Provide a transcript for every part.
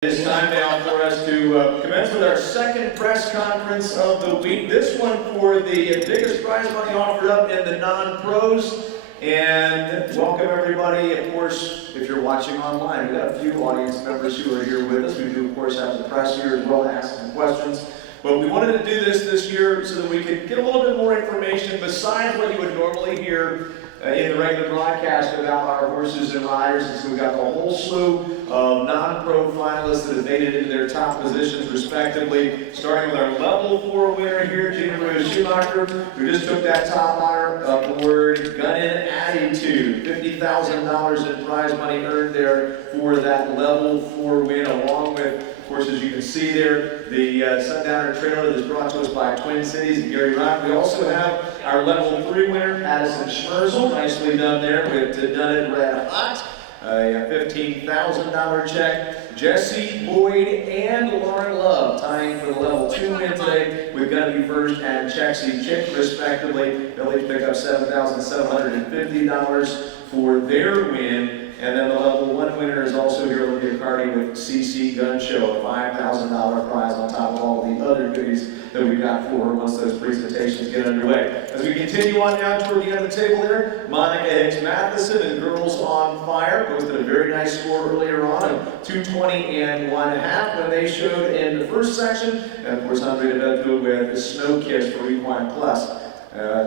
It's time now for us to commence with our second press conference of the week. This one for the biggest prize money offered up in the non-pros. And welcome everybody. Of course, if you're watching online, we've got a few audience members who are here with us. We do, of course, have the press here as well to ask some questions. But we wanted to do this year so that we could get a little bit more information besides what you would normally hear in the regular broadcast about our horses and riders. And so we've got the whole slew of non-pro finalists that have made it into their top positions respectively, starting with our level 4 winner here, Gina Schumacher, who just took that top honor award, Gunnin' Attitude. $50,000 in prize money earned there for that level 4 win, along with, of course, as you can see there, the Sundowner trailer that is brought to us by Twin Cities and Gary Rock. We also have our level 3 winner, Addison Schmerzel, nicely done there with Done It Red Hot. A $15,000 check. Jesse Boyd and Lauren Love tying for the level 2 win today with Gonna Be First and Chexie Chick respectively. They'll each pick up $7,750 for their win. And then the level 1 winner is also here, Olivia Cardi with CC Gun Show, a $5,000 prize on top of all of the other goodies that we've got for her once those presentations get underway. As we continue on down toward the end of the table there, Monica Hicks Matheson and Girls on Fire posted a very nice score earlier on of 220 and 1/2 when they showed in the first section. And of course, Andre DeVetto with the Snow Kiss for Equine Plus.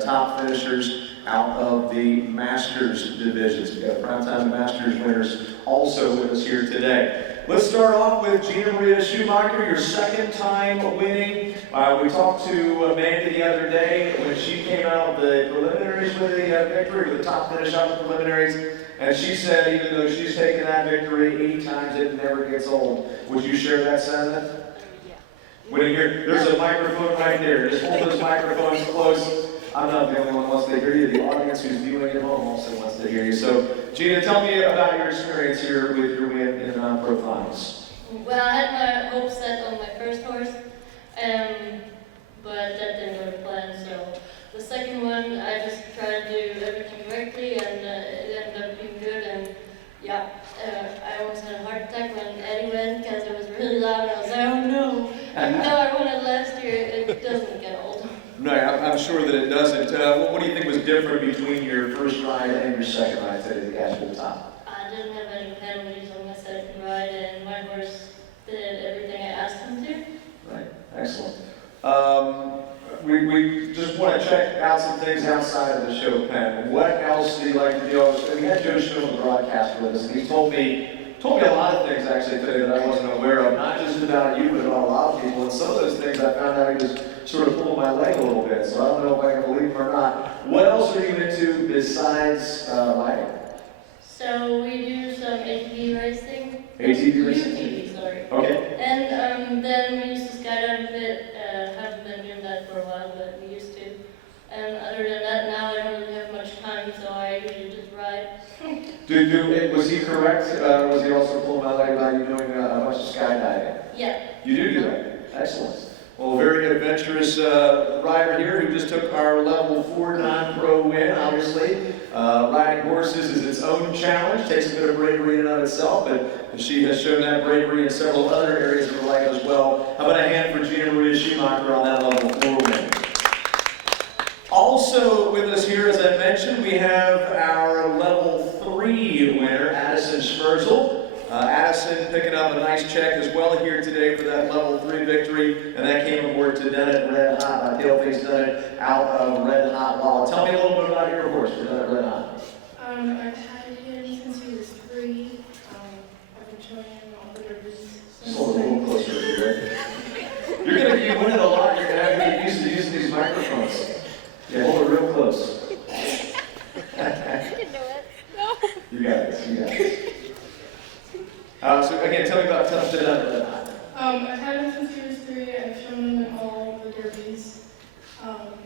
Top finishers out of the Masters divisions. We've got primetime Masters winners also with us here today. Let's start off with Gina Maria Schumacher, your second time winning. We talked to Amanda the other day when she came out of the preliminaries with a victory, with the top finish out of the preliminaries. And she said even though she's taken that victory 8 times, it never gets old. Would you share that sentiment? There's a microphone right there. Just hold those microphones close. I'm not the only one who wants to hear you. The audience who's viewing at home also wants to hear you. So, Gina, tell me about your experience here with your win in the non-pro finals. Well, I had my hopes set on my first horse, but that didn't go to plan. So the second one, I just tried to do everything correctly, and it ended up being good. And yeah, I almost had a heart attack when Eddie went because it was really loud. And I was like, oh no! Even though I won it last year, it doesn't get old. No, I'm sure that it doesn't. What do you think was different between your first ride and your second ride today to get to the top? I didn't have any penalties on my second ride, and my horse did everything I asked him to. Right, excellent. We just want to check out some things outside of the show pen. What else do you like to do? We had Joe Schmidt on the broadcast with us, and he told me a lot of things actually today that I wasn't aware of, not just about you, but about a lot of people. And some of those things I found out he was sort of pulling my leg a little bit, so I don't know if I can believe him or not. What else are you into besides riding? So we do some ATV racing. ATV racing? UTV, sorry. Okay. And then we used to skydive a bit. Haven't been doing that for a while, but we used to. And other than that, now I don't really have much time, so I usually just ride. Was he correct? Was he also pulling my leg about you doing a bunch of skydiving? Yeah. You do that? Excellent. Well, a very adventurous rider here who just took our level 4 non-pro win, obviously. Riding horses is its own challenge, takes a bit of bravery in and of itself, but she has shown that bravery in several other areas of her life as well. How about a hand for Gina Maria Schumacher on that level 4 win? Also with us here, as I mentioned, we have our level 3 winner, Addison Schmerzel. Addison picking up a nice check as well here today for that level 3 victory, and that came aboard to Done It Red Hot. Tailface Done It out of Red Hot Walla. Tell me a little bit about your horse for Done It Red Hot. I've had him since he was 3. I've been showing him all the derbies. Just hold it a little closer to you, right? You're going to be winning a lot. You're going to have to get used to using these microphones. Yeah, hold it real close. I didn't know it. No. You got this. You got this. So again, tell me about Done It Red Hot. I've had him since he was 3. I've shown him in all the derbies.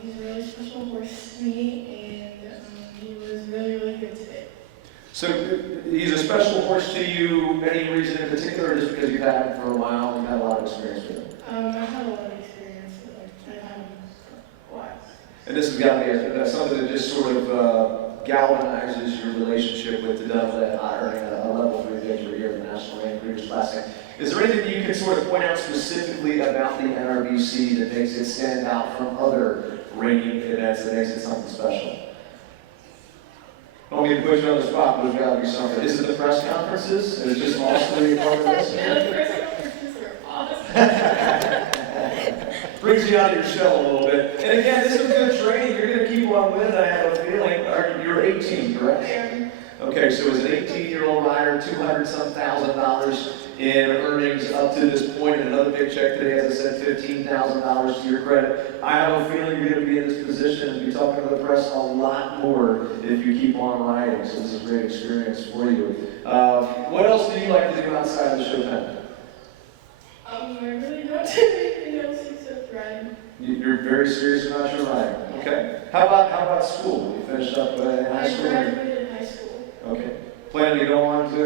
He's a really special horse to me, and he was really, really good today. So he's a special horse to you. Any reason in particular, or just because you've had him for a while and you've had a lot of experience with him? I've had a lot of experience with him. I've had him a lot. And this has got to be something that just sort of galvanizes your relationship with the Done It Red Hot, earning a level 3 victory here in the National Rank Breeders' Breeders' Classic. Is there anything that you can sort of point out specifically about the NRBC that makes it stand out from other reining events, that makes it something special? I don't mean to put you on the spot, but there's got to be something. Is it the press conferences? Is it just awesome to be a part of this? The press conferences are awesome. Brings you out of your shell a little bit. And again, this is good training. You're going to keep on winning, I have a feeling. You're 18, correct? Okay, so as an 18-year-old rider, $200,000 in earnings up to this point, and another big check today, as I said, $15,000 to your credit. I have a feeling you're going to be in this position and be talking to the press a lot more if you keep on riding. So this is a great experience for you. What else do you like to do outside of the show pen? I really don't do anything else except ride. You're very serious about your riding. Okay. How about school? You finished up in high school? I graduated high school. Okay. Planning to go on to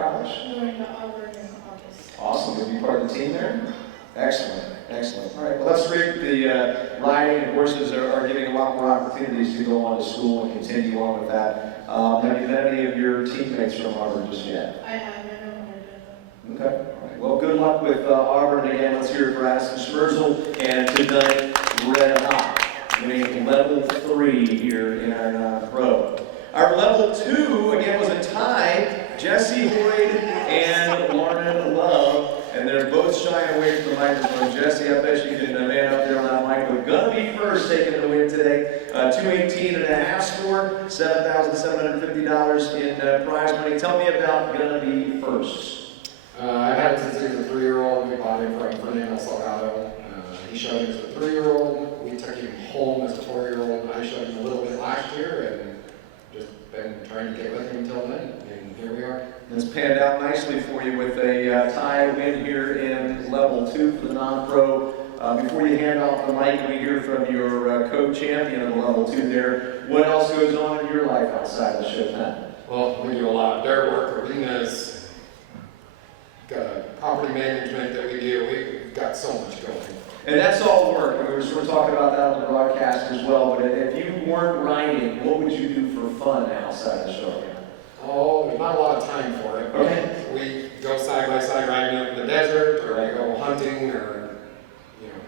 college? Going to Auburn in August. Awesome. Will you be part of the team there? Excellent. Excellent. All right. Well, that's great. The riding and horses are giving a lot more opportunities to go on to school and continue on with that. Have you met any of your teammates from Auburn just yet? I have. I know one of them. Okay. All right. Well, good luck with Auburn. Again, let's hear it for Addison Schmerzel. And tonight, red hot, winning level 3 here in our non-pro. Our level 2, again, was a tie. Jesse Boyd and Lauren Love. And they're both shying away from the microphone. Jesse, I bet you can man up there on that mic. But gonna be first taking the win today. 218.5 score, $7,750 in prize money. Tell me about gonna be first. I've had it since he was a 3-year-old. We bought him from Fernando Salgado. He showed him as a 3-year-old. We took him home as a 4-year-old. I showed him a little bit last year and just been trying to get with him until then. And here we are. It's panned out nicely for you with a tie win here in level 2 for the non-pro. Before you hand off the mic, we hear from your co-champion of the level 2 there. What else goes on in your life outside the show pen? Well, we do a lot of dirt work, arenas, property management that we do. We've got so much going. And that's all work. We were sort of talking about that on the broadcast as well. But if you weren't riding, what would you do for fun outside the show? Oh, there's not a lot of time for it. Okay. We go side by side riding up in the desert, or we go hunting, or,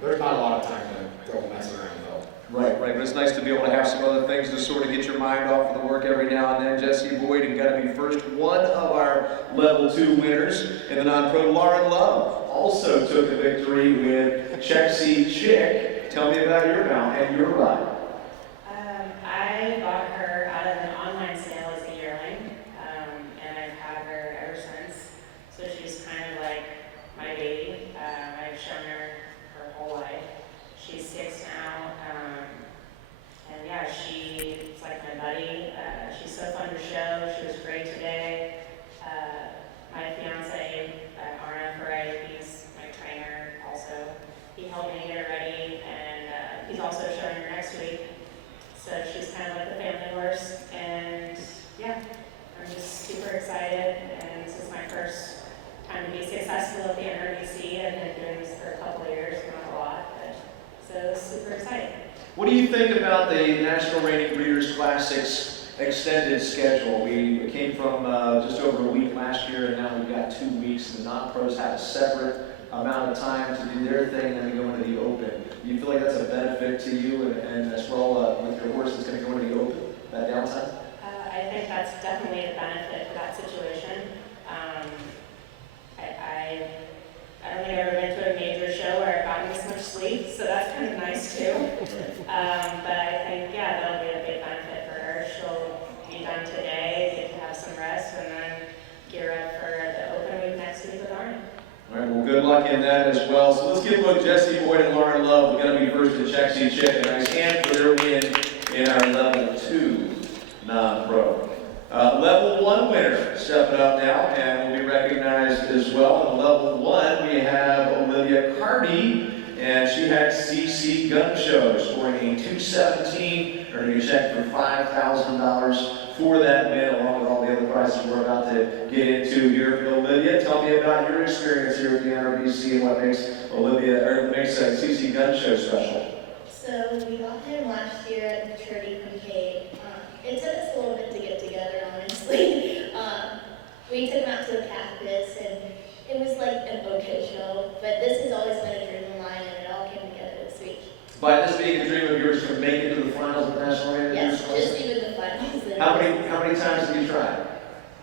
there's not a lot of time to go mess around though. Right. But it's nice to be able to have some other things to sort of get your mind off of the work every now and then. Jesse Boyd and Gonna Be First, one of our level 2 winners in the non-pro. Lauren Love also took the victory with Check Seat Chick. Tell me about your mount and your ride. I bought her out of an online sale as a yearling, and I've had her ever since. So she's kind of like my baby. I've shown her whole life. She's 6 now, and yeah, she's like my buddy. She's so fun to show. She was great today. My fiance, Arna Ferreira, he's my trainer also. He helped me get her ready, and he's also showing her next week. So she's kind of like the family horse, and yeah, I'm just super excited, and this is my first time to be successful at the NRBC. I've been doing this for a couple of years, not a lot, but so it's super exciting. What do you think about the National Reining Breeders' Classics extended schedule? We came from just over a week last year, and now we've got 2 weeks. The non-pros have a separate amount of time to do their thing, and then we go into the open. Do you feel like that's a benefit to you, and as well with your horse that's going to go into the open, that downtime? I think that's definitely a benefit for that situation. I don't think I've ever been to a major show where I've gotten this much sleep, so that's kind of nice too. But I think, yeah, that'll be a big benefit for her. She'll be done today, get to have some rest, and then gear up for the open week next week with Arna. All right, well, good luck in that as well. So let's give both Jesse Boyd and Lauren Love. We're going to be first to Check Seat Chick, and I stand for their win in our level 2 non-pro. Level 1 winner stepping up now and will be recognized as well. In level 1, we have Olivia Carty, and she had CC Gun Show, scoring a 217, earning a check for $5,000 for that win, along with all the other prizes we're about to get into here. Olivia, tell me about your experience here at the NRBC and what makes CC Gun Show special. So we got him last year at the charity parade. It took us a little bit to get together, honestly. We took him out to the cactus, and By this being a dream of yours to make it to the finals of the National Amateur Yes, Classic? just even the finals. and- How many times have you tried? How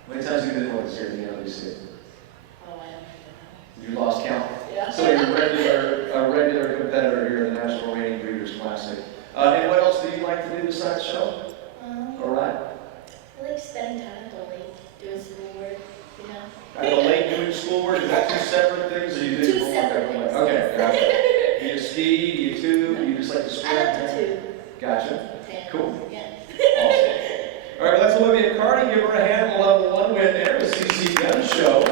many times have you been with us here in the NRBC? Oh, I don't You lost count? know. Yeah. So you're a regular competitor here in the National Reining Breeders' Classic. And what else do you like to do besides show? All right. I like spending time at the lake, doing schoolwork, you know. At the lake doing schoolwork, is that two separate things, or you do? Two both separate at the lake? things. Okay, gotcha. You ski, you tube, you just like to swim? I like to too. Gotcha. Cool. Yeah. Awesome. All right, let's Olivia Cardi give her a hand on level 1 win there with CC Gun Show.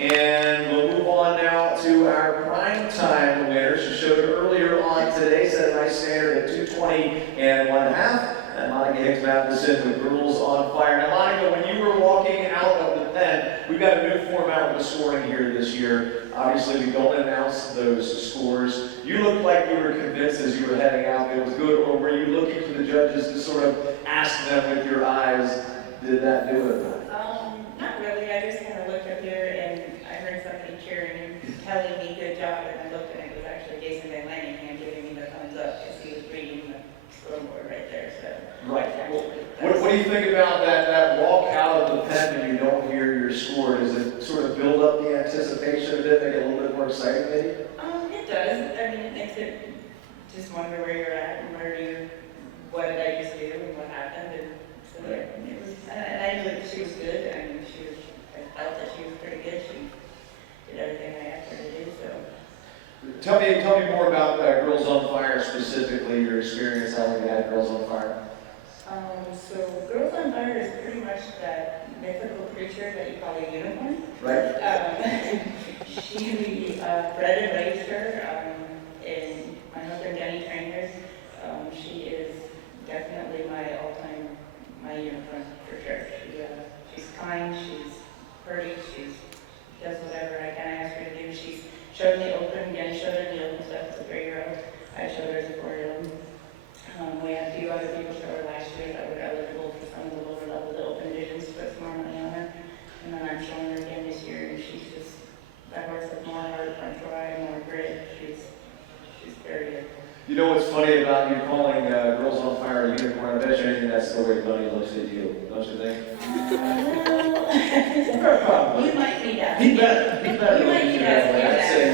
And we'll move on now to our prime time winner. She showed earlier on today, set a nice standard at 2:20 and 1/2. And Monica Hicks Matheson with Girls on Fire. Now, Monica, when you were walking out of the pen, we've got a new format with the scoring here this year. Obviously, we don't announce those scores. You looked like you were convinced as you were heading out that it was good, or were you looking to the judges to sort of ask them with your eyes, did that do it? Not really. I just kind of looked up here and I heard somebody cheering and telling me good job, and I looked and it was actually Jason Van Lanningham giving me the thumbs up because he was reading the scoreboard right there. So Right. What do you think about that walk out of the pen when you don't hear your score? Does it sort of build up the anticipation of it, make it a little bit more exciting maybe? It does. I mean, it makes it just wonder where you're at and what did I just do and what happened. And so yeah, it was, and I knew that she was good. I mean, I felt that she was pretty good. She did everything I asked her to do, so. Tell me more about Girls on Fire specifically, your experience, how long you had Girls on Fire. So Girls on Fire is pretty much that mythical creature that you call a unicorn. Right? She bred and raised her, and my husband Denny trained her. She is definitely my unicorn for sure. She's kind, she's pretty, she does whatever I kind of ask her to do. She's showed me open, Denny showed her the open stuff as a 3-year-old. I showed her as a 4-year-old. We had a few other people show her last year that were eligible for some of the lower levels of open divisions to put some more money on her. And then I'm showing her again this year, and she's just, that horse has more heart, more try, more grit. She's very good. You know what's funny about you calling Girls on Fire a unicorn? I bet you that's the way Bunny looks at you, don't you think? You might be that. He better. You might be that. I'd say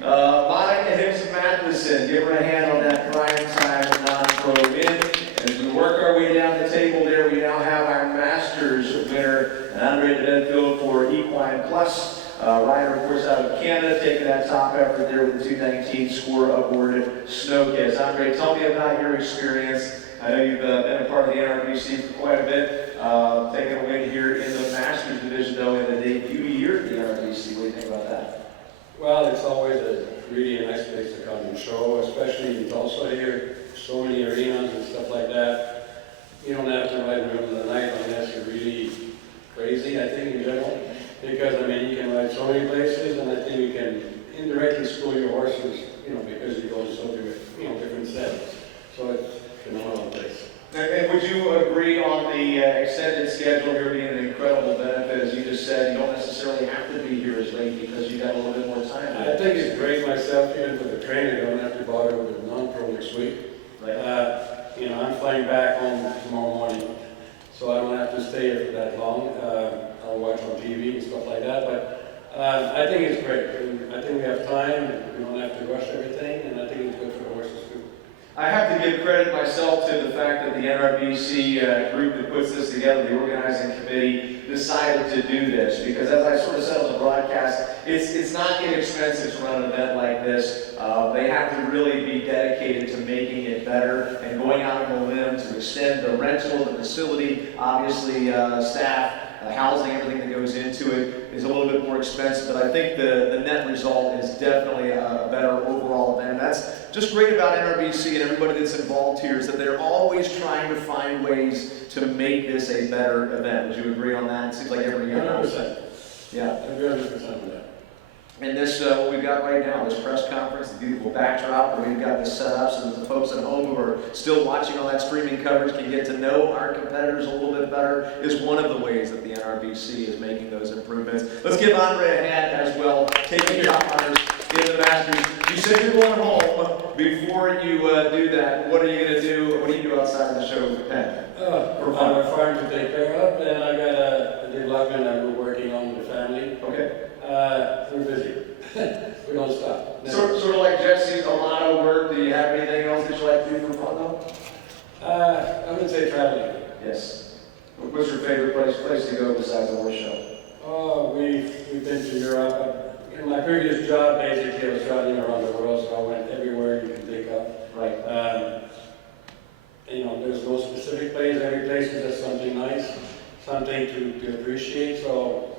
Monica Hicks Matheson, give her a hand on that prime time non-pro win. And as we work our way down the table there, we now have our Masters winner, Andre Denfield for Equine Plus. Rider, of course, out of Canada, taking that top effort there with the 219 score awarded Snowkiss. Andre, tell me about your experience. I know you've been a part of the NRBC for quite a bit, taking a win here in the Masters division, though, in the debut year of the NRBC. What do you think about that? Well, it's always really a nice place to come and show, especially in Tulsa here, so many arenas and stuff like that. You don't have to ride in the middle of the night unless you're really crazy, I think, in general. Because, I mean, you can ride so many places, and I think you can indirectly school your horses, because you go to so different settings. So it's a phenomenal place. And would you agree on the extended schedule here being an incredible benefit? As you just said, you don't necessarily have to be here as late because you got a little bit more time. I think it's great myself, even for the trainer, I don't have to bother with the non-pro next week. Right. I'm flying back home tomorrow morning, so I don't have to stay here for that long. I'll watch on TV and stuff like that, but I think it's great. I think we have time, we don't have to rush everything, and I think it's good for the horses too. I have to give credit myself to the fact that the NRBC group that puts this together, the organizing committee, decided to do this. Because as I sort of said on the broadcast, it's not inexpensive to run an event like this. They have to really be dedicated to making it better and going out on a limb to extend the rental, the facility, obviously staff, housing, everything that goes into it is a little bit more expensive, but I think the net result is definitely a better overall event. And that's just great about NRBC and everybody that's involved here is that they're always trying to find ways to make this a better event. Would you agree on that? It seems like every year. 100%. Yeah. I agree 100% with that. And this, what we've got right now, this press conference, the beautiful backdrop where we've got this set up so that the folks at home who are still watching all that streaming coverage can get to know our competitors a little bit better, is one of the ways that the NRBC is making those improvements. Let's give Andre a hand as well, taking top honors in the back. Masters. You said you're going home. Before you do that, what are you going to do? What do you do outside of the show with Penn? I have a farm to take care of, and I got a development that we're working on with the family. Okay. We're busy. We don't stop. Sort of like Jesse, a lot of work. Do you have anything else that you like to do for fun though? I would say traveling. Yes. What's your favorite place to go besides the horse show? Oh, we've been to Europe. In my previous job, basically, I was traveling around the world, so I went everywhere you can think of. Right. You know, there's no specific place. Every place is just something nice, something to appreciate. So,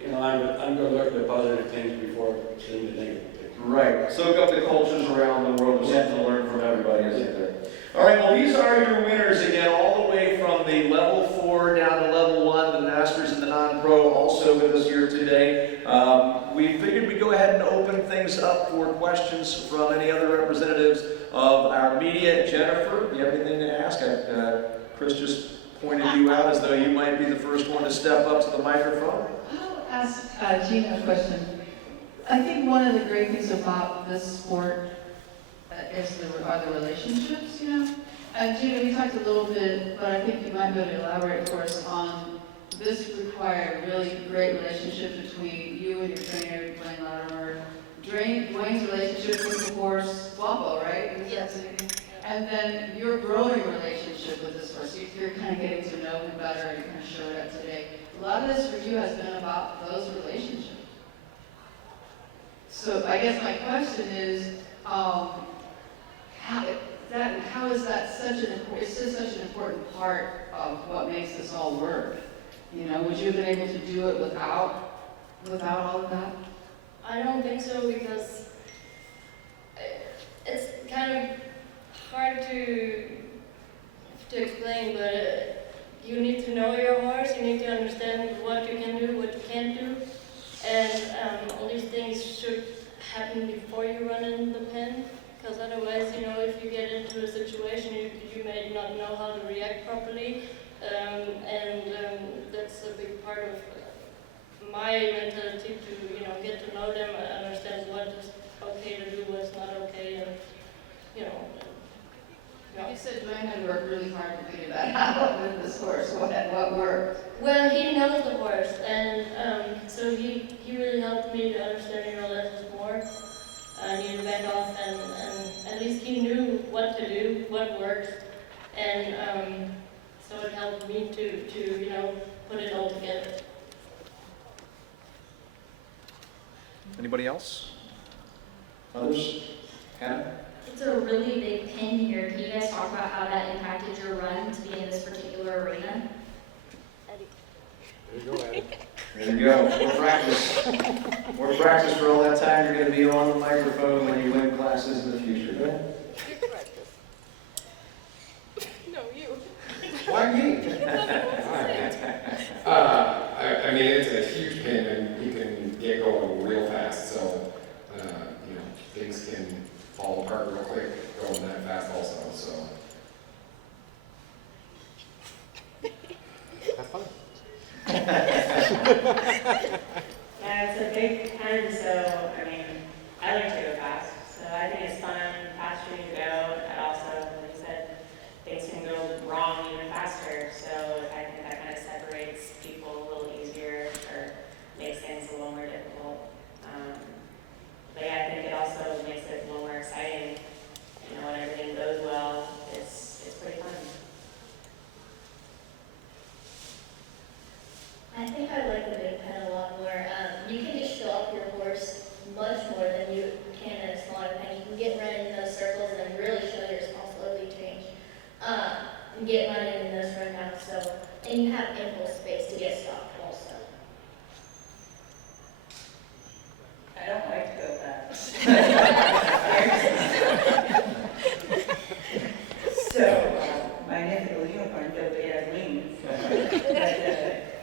you know, I'm going to look at the positive things before seeing the negative things. Right. Soak up the cultures around the world. There's something to learn from everybody, isn't there? All right, well, these are your winners again, all the way from the level 4 down to level 1, the Masters and the non-pro, also with us here today. We figured we'd go ahead and open things up for questions from any other representatives of our media. Jennifer, do you have anything to ask? Chris just pointed you out as though you might be the first one to step up to the microphone. I'll ask Gina a question. I think one of the great things about this sport are the relationships, you know? And Gina, we talked a little bit, but I think you might be able to elaborate for us on this required really great relationship between you and your trainer, Dwayne Latimer. Dwayne's relationship with the horse, Guapo, right? Yes. And then your growing relationship with this horse. You're kind of getting to know him better, and you kind of showed up today. A lot of this for you has been about those relationships. So I guess my question is, how is that such an important part of what makes this all work? You know, would you have been able to do it without all of that? I don't think so, because it's kind of hard to explain, but you need to know your horse, you need to understand what you can do, what you can't do, and all these things should happen before you run in the pen, because otherwise, you know, if you get into a situation, you may not know how to react properly, and that's a big part of my mentality to, you know, get to know them, understand what is okay to do, what's not okay, and, you know. Yeah. You said Dwayne had worked really hard to figure that out with this horse. What worked? Well, he knows the horse, and so he really helped me to understand, you know, lessons more. I needed to back off, and at least he knew what to do, what worked, and so it helped me to you know, put it all together. Anybody else? Others? Hannah? It's a really big pin here. Can you guys talk about how that impacted your run to be in this particular arena? There you go, Eddie. There you go. More practice. More practice for all that time you're going to be on the microphone when you win classes in the future. Go ahead. No, you. Why me? I mean, it's a huge pin, and you can get going real fast, so, you know, things can fall apart real quick going that fast also, so. Have fun. Yeah, it's a big pen, so, I mean, I like to go fast, so I think it's fun, faster you go, and also, like you said, things can go wrong even faster, so I think that kind of separates people a little easier, or makes things a little more difficult. But yeah, I think it also makes it a little more exciting, you know, when everything goes well, it's pretty fun. I think I like the big pen a lot more. You can just show off your horse much more than you can in a smaller pen. You can get running in those circles and really show your responsibility change. And get running in those runouts, so, and you have ample space to get stopped also. I don't like to go fast. So, my nice unicorn feels like it has wings. But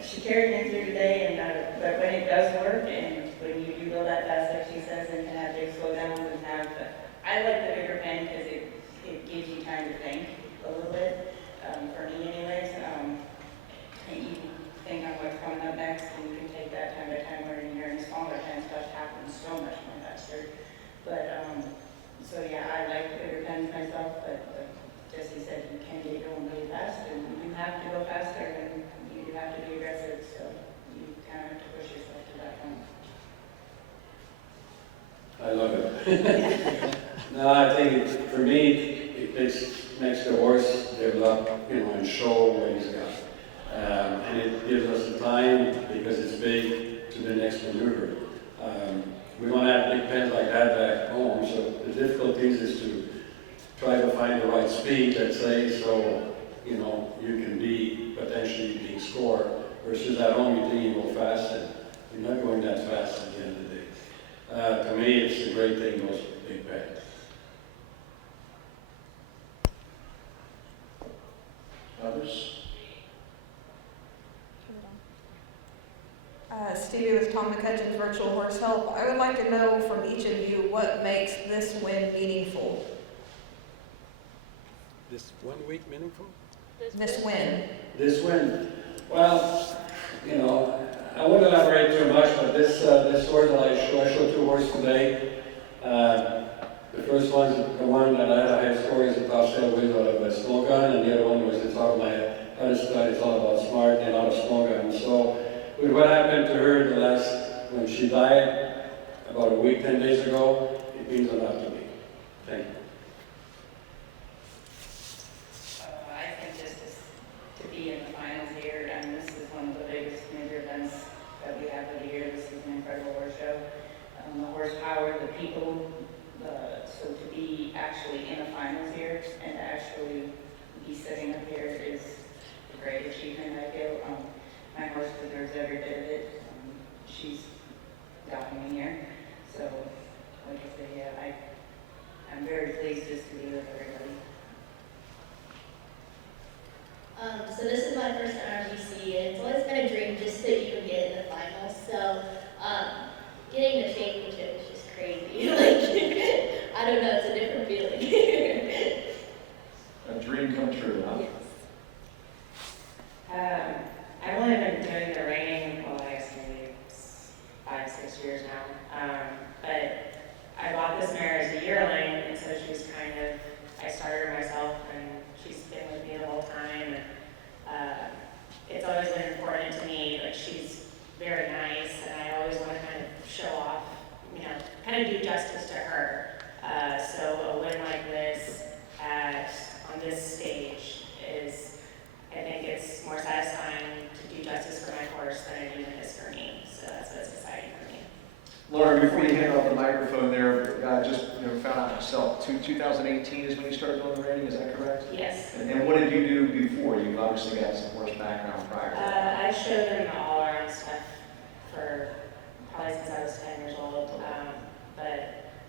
she carried me through today, and but when it does work, and when you do go that fast, like she says, and can have big slowdowns and have, I like the bigger pen because it gives you time to think a little bit, for me anyways. And you can think on what's coming up next, and you can take that time by time, where in your smaller pen stuff happens so much more faster. But No, I think for me, it makes the horse develop, and show what he's got. And it gives us the time, because it's big, to the next maneuver. We want to have big pens like that back home, so the difficulties is to try to find the right speed, let's say, so, you can be potentially being scored, versus at home you think you go fast, and you're not going that fast at the end of the day. To me, it's a great thing, those big pens. Others? Stevie with Tom McCutcheon's Virtual Horse Help. I would like to know from each of you what makes this win meaningful. This 1 week meaningful? This win. This win, well, I won't elaborate too much, but this horse that I showed 2 horses today. The first one's the one that I had scored is the top sale with out of a small gun, and the other one was the top of my other side. It's all about smart and out of small gun. So, with what happened to her when she died about a week, 10 days ago, it means a lot to me. Thank you. I think just to be in the finals here, and this is one of the biggest major events that we have of the year. This is an incredible horse show. The horsepower, the people, so to be actually in the finals here and to actually be sitting up here is a great achievement, I feel. My horse deserves every bit of it. She's got me here. So, like I say, I'm very pleased just to be with everybody. So this is my first NRBC, and it's always been a dream just to even get in the finals. So, getting the championship is just crazy. I don't know, it's a different feeling. A dream come true, huh? Yes. I've only been doing the reining, I guess maybe 5-6 years now. But I bought this mare as a yearling, and so she's I started her myself, and she's been with me the whole time. And, it's always been important to me, she's very nice, and I always want to show off, do justice to her. So a win like this on this stage is, I think it's more satisfying to do justice for my horse than it even is for me. So that's what's exciting for me. Laura, before you hand off the microphone there, just found out yourself, 2018 is when you started doing the reining, is that correct? Yes. And what did you do before? You've obviously got some horse background prior to that. I showed them all around stuff for probably since I was 10 years old. But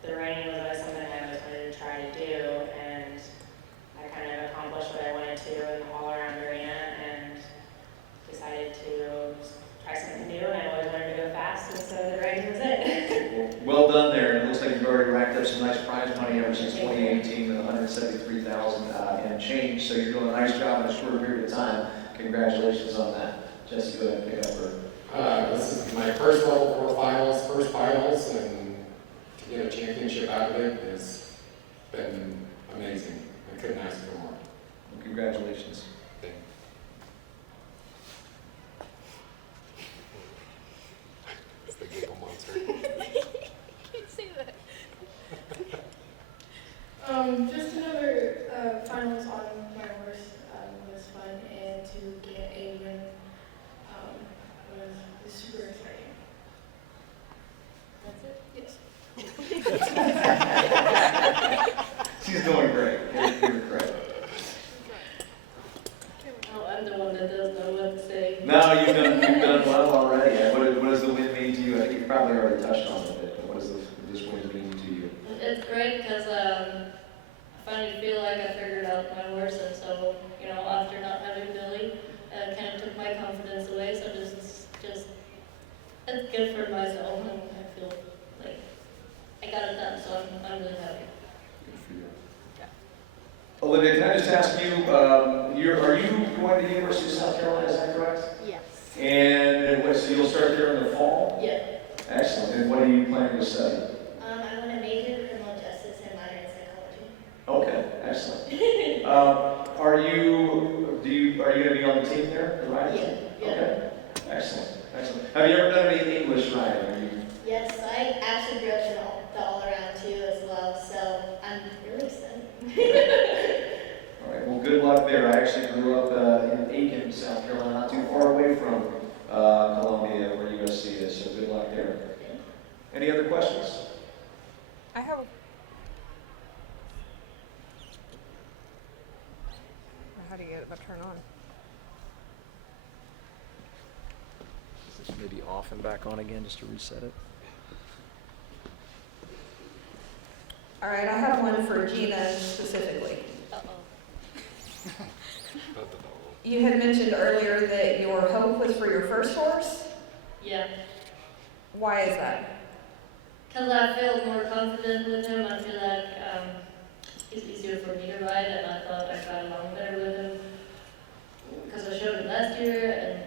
the reining was always something I always wanted to try to do, and I kind of accomplished what I wanted to in the all-around arena, and decided to try something new, and I always wanted to go fast, and so the reining was it. Well done there, and it looks like you've already racked up some nice prize money ever since 2018 with $173,000 and change, so you're doing a nice job in a short period of time. Congratulations on that. Jesse, go ahead and pick up her. This is my first level 4 finals, and to get a championship out of it has been amazing. I couldn't ask for more. Well, congratulations. Thank you. It's the giggle monster. Just another finals on my horse was fun, and to get a win was super exciting. That's it? Yes. She's doing great. You're great. Oh, I'm the one that doesn't know what to say. No, you've done well already. What does the win mean to you? I think you probably already touched on it a bit, but what does this win mean to you? It's great because I finally feel like I figured out my horse, and so, after not having Billy, it kind of took my confidence away, so just it's good for myself, and I feel like I got it done, so I'm really happy. Good for you. Olivia, can I just ask you, are you going to the University of South Carolina, is that correct? Yes. And so you'll start there in the fall? Yeah. Excellent. And what are you planning to study? I want to major in criminal justice and minor in psychology. Okay, excellent. Are you going to be on the team there, right? Yeah. Okay, excellent. Have you ever done any English riding? Yes, I actually grew up in the all-around too, in South Carolina, not too far away from Columbia, where USC is, so good luck there. Any other questions? I have a. How do you get it to turn on? Is it maybe off and back on again, just to reset it? All right, I have one for Gina specifically. You had mentioned earlier that your hope was for your first horse. Yeah, Why is that? because I felt more confident with him. I feel like he's easier for me to ride, and I thought I got along better with him. Because I showed him last year, and